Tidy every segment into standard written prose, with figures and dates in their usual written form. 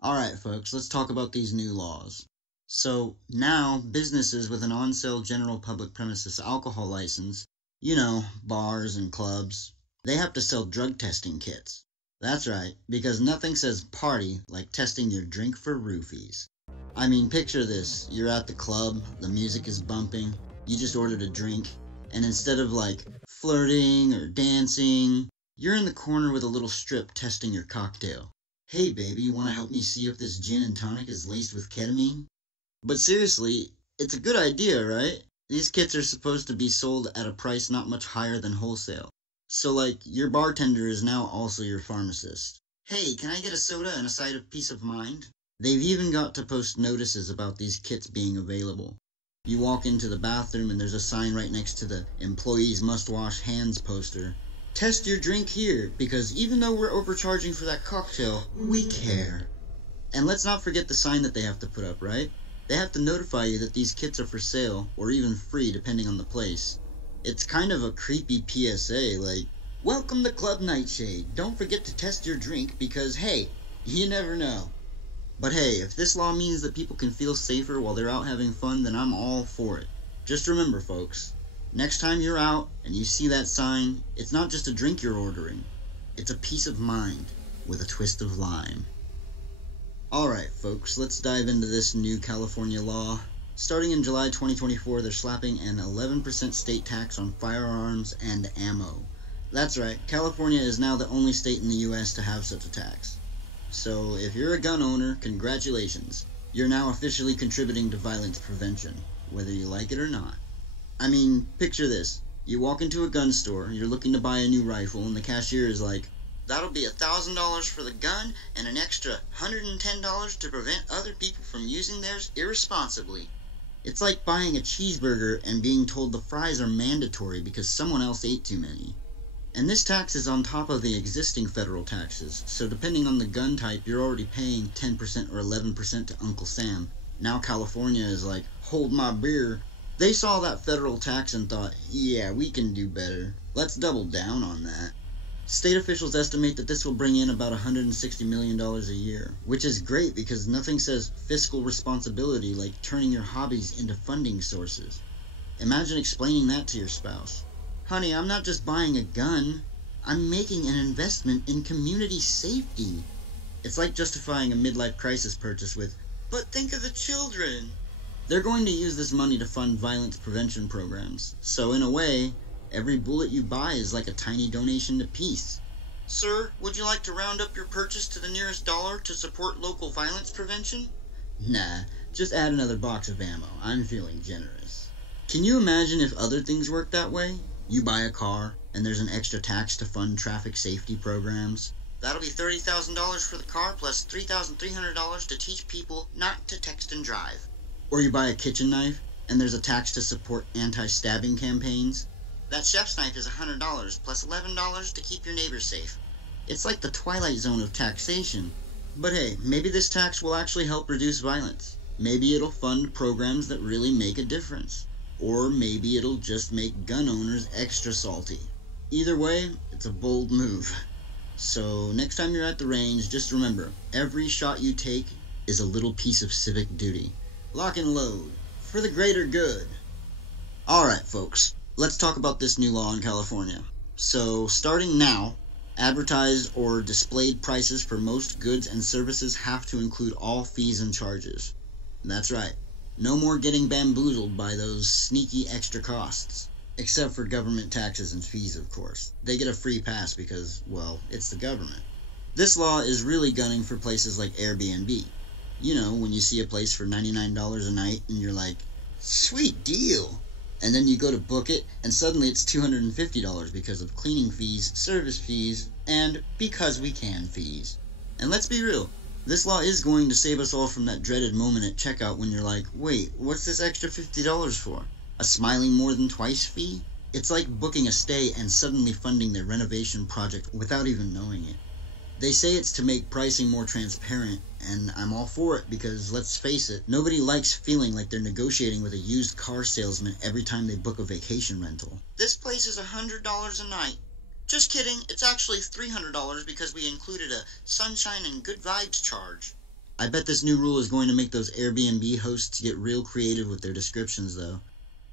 Alright, folks, let's talk about these new laws. So, now, businesses with an on-sale general public premises alcohol license, bars and clubs, they have to sell drug testing kits. That's right, because nothing says party like testing your drink for roofies. I mean, picture this. You're at the club, the music is bumping, you just ordered a drink, and instead of flirting or dancing, you're in the corner with a little strip testing your cocktail. Hey baby, you wanna help me see if this gin and tonic is laced with ketamine? But seriously, it's a good idea, right? These kits are supposed to be sold at a price not much higher than wholesale. So your bartender is now also your pharmacist. Hey, can I get a soda and a side of peace of mind? They've even got to post notices about these kits being available. You walk into the bathroom and there's a sign right next to the employees must wash hands poster. Test your drink here, because even though we're overcharging for that cocktail, we care. And let's not forget the sign that they have to put up, right? They have to notify you that these kits are for sale, or even free depending on the place. It's kind of a creepy PSA, welcome to Club Nightshade, don't forget to test your drink because hey, you never know. But hey, if this law means that people can feel safer while they're out having fun, then I'm all for it. Just remember, folks, next time you're out and you see that sign, it's not just a drink you're ordering. It's a peace of mind with a twist of lime. Alright, folks, let's dive into this new California law. Starting in July 2024, they're slapping an 11% state tax on firearms and ammo. That's right, California is now the only state in the US to have such a tax. So if you're a gun owner, congratulations. You're now officially contributing to violence prevention, whether you like it or not. I mean, picture this. You walk into a gun store, you're looking to buy a new rifle, and the cashier is like, that'll be $1,000 for the gun and an extra $110 to prevent other people from using theirs irresponsibly. It's like buying a cheeseburger and being told the fries are mandatory because someone else ate too many. And this tax is on top of the existing federal taxes, so depending on the gun type, you're already paying 10% or 11% to Uncle Sam. Now California is like, hold my beer. They saw that federal tax and thought, yeah, we can do better. Let's double down on that. State officials estimate that this will bring in about $160 million a year, which is great because nothing says fiscal responsibility like turning your hobbies into funding sources. Imagine explaining that to your spouse. Honey, I'm not just buying a gun, I'm making an investment in community safety. It's like justifying a midlife crisis purchase with, but think of the children. They're going to use this money to fund violence prevention programs, so in a way, every bullet you buy is like a tiny donation to peace. Sir, would you like to round up your purchase to the nearest dollar to support local violence prevention? Nah, just add another box of ammo. I'm feeling generous. Can you imagine if other things worked that way? You buy a car, and there's an extra tax to fund traffic safety programs. That'll be $30,000 for the car plus $3,300 to teach people not to text and drive. Or you buy a kitchen knife, and there's a tax to support anti-stabbing campaigns. That chef's knife is $100 plus $11 to keep your neighbors safe. It's like the twilight zone of taxation. But hey, maybe this tax will actually help reduce violence. Maybe it'll fund programs that really make a difference. Or maybe it'll just make gun owners extra salty. Either way, it's a bold move. So next time you're at the range, just remember, every shot you take is a little piece of civic duty. Lock and load, for the greater good. Alright folks, let's talk about this new law in California. So starting now, advertised or displayed prices for most goods and services have to include all fees and charges. That's right. No more getting bamboozled by those sneaky extra costs. Except for government taxes and fees, of course. They get a free pass because, well, it's the government. This law is really gunning for places like Airbnb. You know, when you see a place for $99 a night and you're like, sweet deal. And then you go to book it and suddenly it's $250 because of cleaning fees, service fees, and because we can fees. And let's be real. This law is going to save us all from that dreaded moment at checkout when you're like, wait, what's this extra $50 for? A smiling more than twice fee? It's like booking a stay and suddenly funding their renovation project without even knowing it. They say it's to make pricing more transparent, and I'm all for it because, let's face it, nobody likes feeling like they're negotiating with a used car salesman every time they book a vacation rental. This place is $100 a night. Just kidding, it's actually $300 because we included a sunshine and good vibes charge. I bet this new rule is going to make those Airbnb hosts get real creative with their descriptions, though.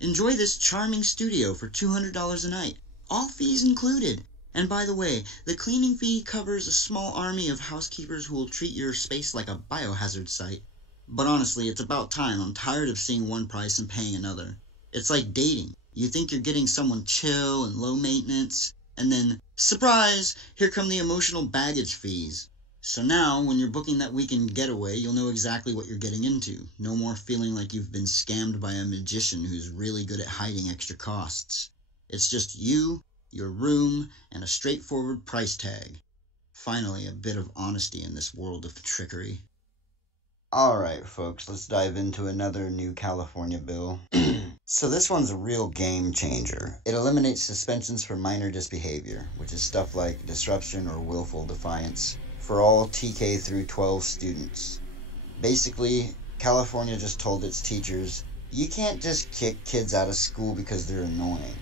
Enjoy this charming studio for $200 a night, all fees included. And by the way, the cleaning fee covers a small army of housekeepers who will treat your space like a biohazard site. But honestly, it's about time. I'm tired of seeing one price and paying another. It's like dating. You think you're getting someone chill and low maintenance, and then, surprise, here come the emotional baggage fees. So now, when you're booking that weekend getaway, you'll know exactly what you're getting into. No more feeling like you've been scammed by a magician who's really good at hiding extra costs. It's just you, your room, and a straightforward price tag. Finally, a bit of honesty in this world of trickery. Alright, folks, let's dive into another new California bill. So this one's a real game changer. It eliminates suspensions for minor disbehavior, which is stuff like disruption or willful defiance, for all TK through 12 students. Basically, California just told its teachers, you can't just kick kids out of school because they're annoying.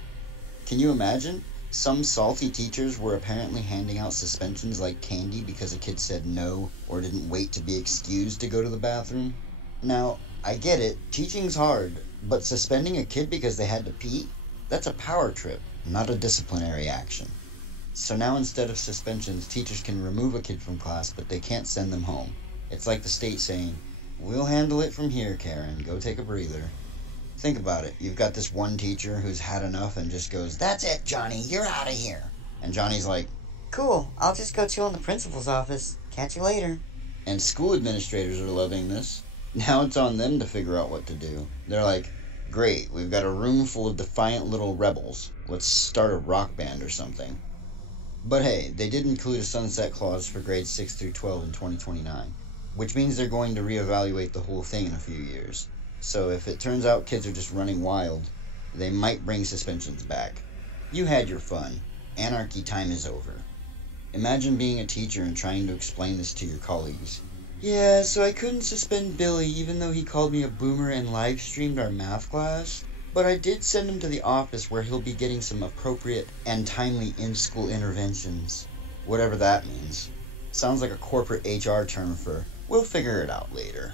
Can you imagine? Some salty teachers were apparently handing out suspensions like candy because a kid said no or didn't wait to be excused to go to the bathroom. Now, I get it, teaching's hard, but suspending a kid because they had to pee? That's a power trip, not a disciplinary action. So now instead of suspensions, teachers can remove a kid from class, but they can't send them home. It's like the state saying, we'll handle it from here, Karen, go take a breather. Think about it. You've got this one teacher who's had enough and just goes, that's it, Johnny, you're out of here. And Johnny's like, cool, I'll just go chill in the principal's office. Catch you later. And school administrators are loving this. Now it's on them to figure out what to do. They're like, great, we've got a room full of defiant little rebels. Let's start a rock band or something. But hey, they did include a sunset clause for grades 6 through 12 in 2029, which means they're going to reevaluate the whole thing in a few years. So if it turns out kids are just running wild, they might bring suspensions back. You had your fun. Anarchy time is over. Imagine being a teacher and trying to explain this to your colleagues. Yeah, so I couldn't suspend Billy even though he called me a boomer and live streamed our math class, but I did send him to the office where he'll be getting some appropriate and timely in-school interventions. Whatever that means. Sounds like a corporate HR term for, we'll figure it out later.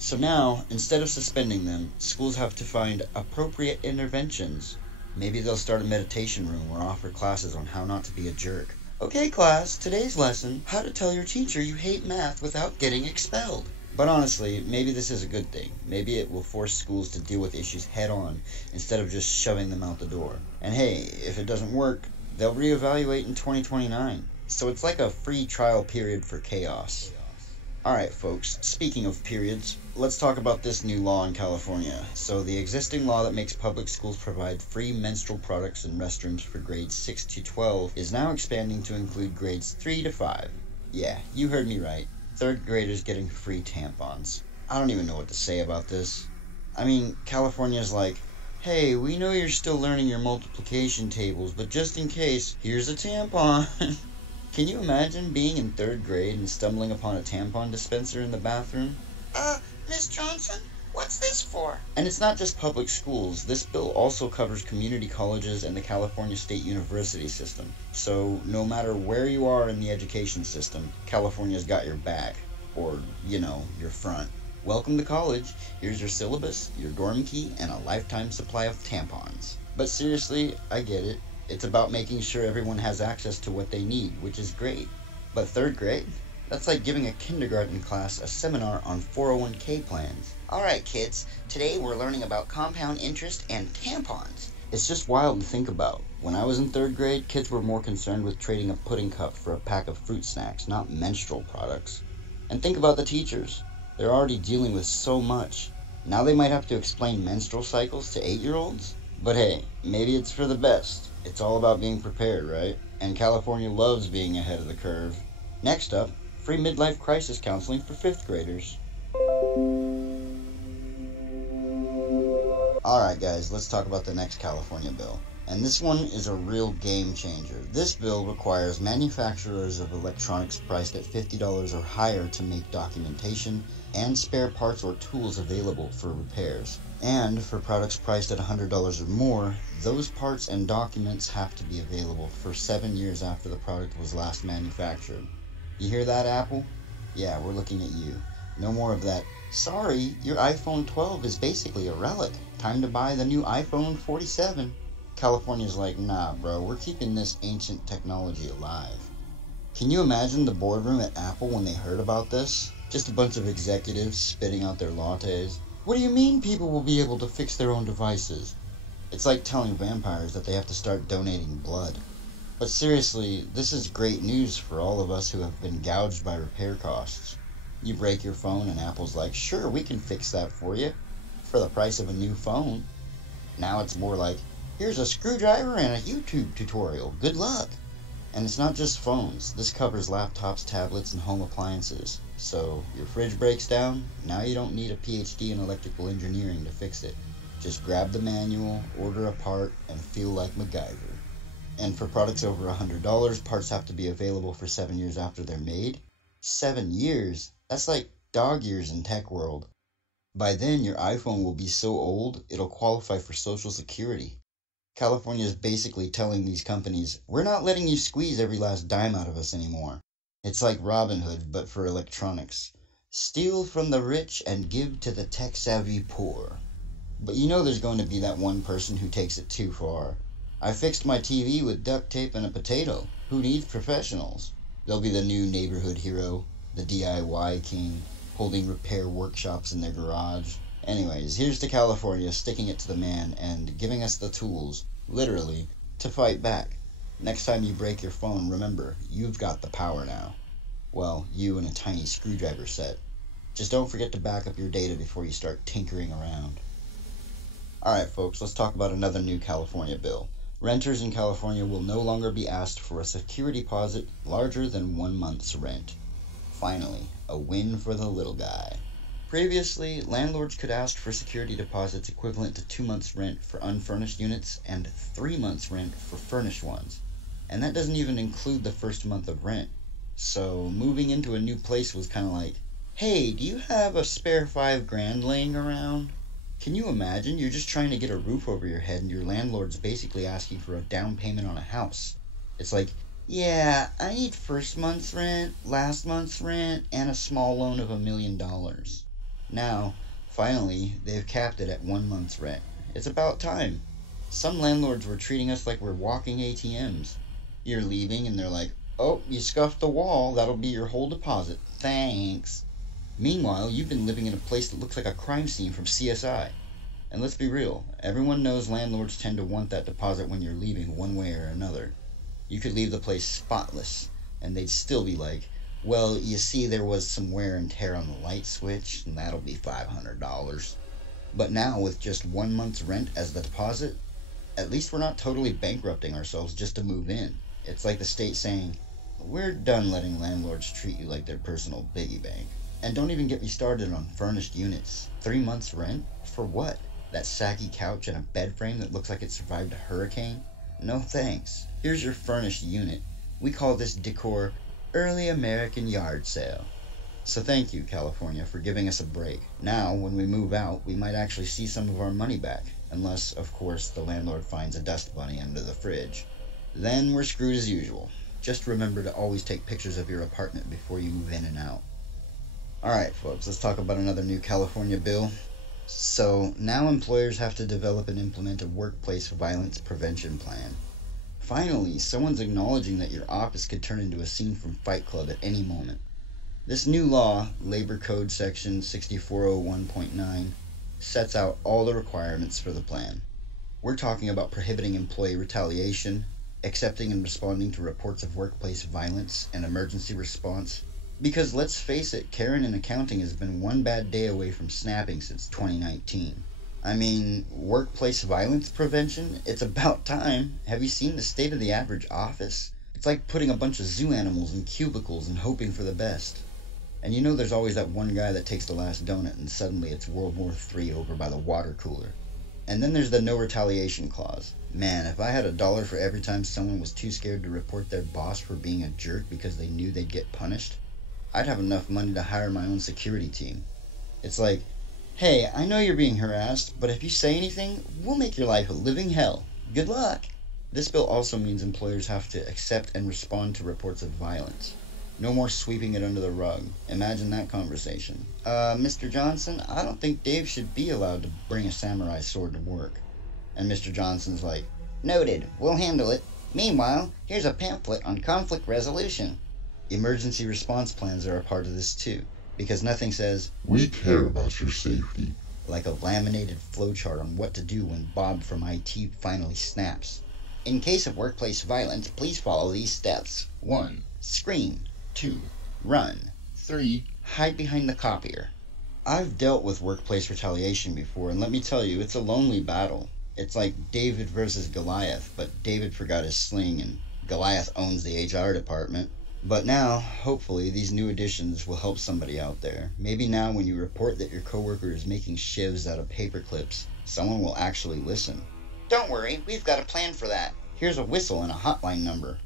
So now, instead of suspending them, schools have to find appropriate interventions. Maybe they'll start a meditation room or offer classes on how not to be a jerk. Okay class, today's lesson, how to tell your teacher you hate math without getting expelled. But honestly, maybe this is a good thing. Maybe it will force schools to deal with issues head on instead of just shoving them out the door. And hey, if it doesn't work, they'll reevaluate in 2029. So it's like a free trial period for chaos. Alright folks, speaking of periods, let's talk about this new law in California. So the existing law that makes public schools provide free menstrual products and restrooms for grades 6 to 12 is now expanding to include grades 3 to 5. Yeah, you heard me right. 3rd graders getting free tampons. I don't even know what to say about this. I mean, California's like, hey, we know you're still learning your multiplication tables, but just in case, here's a tampon. Can you imagine being in 3rd grade and stumbling upon a tampon dispenser in the bathroom? Miss Johnson, what's this for? And it's not just public schools. This bill also covers community colleges and the California State University system. So no matter where you are in the education system, California's got your back. Or, you know, your front. Welcome to college. Here's your syllabus, your dorm key, and a lifetime supply of tampons. But seriously, I get it. It's about making sure everyone has access to what they need, which is great. But 3rd grade? That's like giving a kindergarten class a seminar on 401k plans. Alright kids, today we're learning about compound interest and tampons. It's just wild to think about. When I was in 3rd grade, kids were more concerned with trading a pudding cup for a pack of fruit snacks, not menstrual products. And think about the teachers. They're already dealing with so much. Now they might have to explain menstrual cycles to 8-year-olds? But hey, maybe it's for the best. It's all about being prepared, right? And California loves being ahead of the curve. Next up, free midlife crisis counseling for 5th graders. Alright guys, let's talk about the next California bill. And this one is a real game changer. This bill requires manufacturers of electronics priced at $50 or higher to make documentation and spare parts or tools available for repairs. And for products priced at $100 or more, those parts and documents have to be available for 7 years after the product was last manufactured. You hear that, Apple? Yeah, we're looking at you. No more of that, sorry, your iPhone 12 is basically a relic. Time to buy the new iPhone 47. California's like, nah, bro, we're keeping this ancient technology alive. Can you imagine the boardroom at Apple when they heard about this? Just a bunch of executives spitting out their lattes. What do you mean people will be able to fix their own devices? It's like telling vampires that they have to start donating blood. But seriously, this is great news for all of us who have been gouged by repair costs. You break your phone and Apple's like, sure, we can fix that for you, for the price of a new phone. Now it's more like, here's a screwdriver and a YouTube tutorial, good luck. And it's not just phones, this covers laptops, tablets, and home appliances. So, your fridge breaks down, now you don't need a PhD in electrical engineering to fix it. Just grab the manual, order a part, and feel like MacGyver. And for products over $100, parts have to be available for 7 years after they're made. 7 years? That's like dog years in tech world. By then, your iPhone will be so old, it'll qualify for Social Security. California is basically telling these companies, we're not letting you squeeze every last dime out of us anymore. It's like Robin Hood, but for electronics. Steal from the rich and give to the tech-savvy poor. But you know there's going to be that one person who takes it too far. I fixed my TV with duct tape and a potato. Who needs professionals? They'll be the new neighborhood hero, the DIY king, holding repair workshops in their garage. Anyways, here's to California sticking it to the man and giving us the tools, literally, to fight back. Next time you break your phone, remember, you've got the power now. Well, you and a tiny screwdriver set. Just don't forget to back up your data before you start tinkering around. Alright folks, let's talk about another new California bill. Renters in California will no longer be asked for a security deposit larger than 1 month's rent. Finally, a win for the little guy. Previously, landlords could ask for security deposits equivalent to 2 months' rent for unfurnished units and 3 months' rent for furnished ones. And that doesn't even include the first month of rent. So, moving into a new place was kind of like, hey, do you have a spare $5,000 laying around? Can you imagine? You're just trying to get a roof over your head and your landlord's basically asking for a down payment on a house. It's like, yeah, I need first month's rent, last month's rent, and a small loan of $1 million. Now, finally, they've capped it at 1 month's rent. It's about time. Some landlords were treating us like we're walking ATMs. You're leaving and they're like, oh, you scuffed the wall, that'll be your whole deposit. Thanks. Meanwhile, you've been living in a place that looks like a crime scene from CSI. And let's be real, everyone knows landlords tend to want that deposit when you're leaving one way or another. You could leave the place spotless, and they'd still be like, well, you see there was some wear and tear on the light switch, and that'll be $500. But now, with just 1 month's rent as the deposit, at least we're not totally bankrupting ourselves just to move in. It's like the state saying, we're done letting landlords treat you like their personal piggy bank. And don't even get me started on furnished units. 3 months rent? For what? That saggy couch and a bed frame that looks like it survived a hurricane? No thanks. Here's your furnished unit. We call this decor Early American Yard Sale. So thank you, California, for giving us a break. Now, when we move out, we might actually see some of our money back. Unless, of course, the landlord finds a dust bunny under the fridge. Then we're screwed as usual. Just remember to always take pictures of your apartment before you move in and out. Alright, folks, let's talk about another new California bill. So, now employers have to develop and implement a workplace violence prevention plan. Finally, someone's acknowledging that your office could turn into a scene from Fight Club at any moment. This new law, Labor Code Section 6401.9, sets out all the requirements for the plan. We're talking about prohibiting employee retaliation, accepting and responding to reports of workplace violence and emergency response. Because let's face it, Karen in accounting has been one bad day away from snapping since 2019. I mean, workplace violence prevention? It's about time. Have you seen the state of the average office? It's like putting a bunch of zoo animals in cubicles and hoping for the best. And you know there's always that one guy that takes the last donut and suddenly it's World War III over by the water cooler. And then there's the no retaliation clause. Man, if I had $1 for every time someone was too scared to report their boss for being a jerk because they knew they'd get punished, I'd have enough money to hire my own security team. It's like, hey, I know you're being harassed, but if you say anything, we'll make your life a living hell. Good luck. This bill also means employers have to accept and respond to reports of violence. No more sweeping it under the rug. Imagine that conversation. Mr. Johnson, I don't think Dave should be allowed to bring a samurai sword to work. And Mr. Johnson's like, noted, we'll handle it. Meanwhile, here's a pamphlet on conflict resolution. Emergency response plans are a part of this too, because nothing says, we care about your safety, like a laminated flowchart on what to do when Bob from IT finally snaps. In case of workplace violence, please follow these steps. 1, Scream. 2, Run. 3. Hide behind the copier. I've dealt with workplace retaliation before, and let me tell you, it's a lonely battle. It's like David versus Goliath, but David forgot his sling, and Goliath owns the HR department. But now, hopefully, these new additions will help somebody out there. Maybe now when you report that your coworker is making shivs out of paper clips, someone will actually listen. Don't worry, we've got a plan for that. Here's a whistle and a hotline number.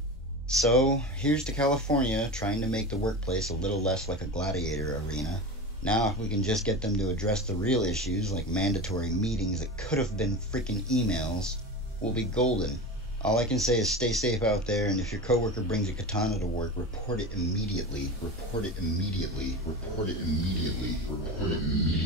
So, here's to California trying to make the workplace a little less like a gladiator arena. Now, if we can just get them to address the real issues, like mandatory meetings that could have been freaking emails, we'll be golden. All I can say is stay safe out there, and if your coworker brings a katana to work, report it immediately. Report it immediately. Report it immediately. Report it immediately.